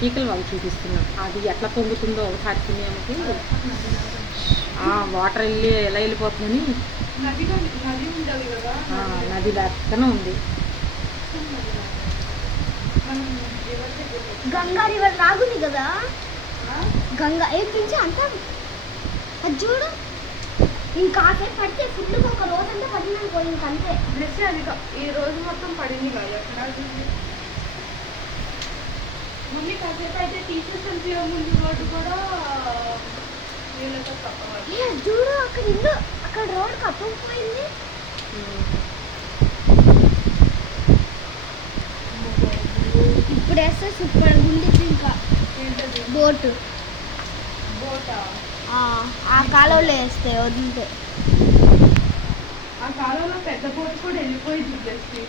పీకలు వాళ్ళు చూపిస్తున్నాం అది ఎట్లా పొంగుతుందో ఒకసారి తినేమకి వాటర్ ఎలా వెళ్ళిపోతుందని నది లెక్కన ఉంది. గంగా రివర్ లాగుంది కదా, గంగా ఎక్కించి అంతా అది చూడు. ఇంకాసేపు పడితే ఫుల్ ఒక రోజంతా పడినాను పోయి ఇంకంతే. డ్రెస్ అది ఈ రోజు మొత్తం పడింది కదా ఎక్కడ మళ్ళీ కాసేపు అయితే టీచర్స్ ముందు రోడ్డు కూడా చూడు అక్కడ ఇల్లు, అక్కడ రోడ్ కప్పకపోయింది. ఇప్పుడు వేస్తే సూపర్ ఉండిద్ది. ఇంకా బోటు ఆ కాలంలో వేస్తే వదిలితే ఆ కాలంలో పెద్ద బోట్ కూడా వెళ్ళిపోయింది.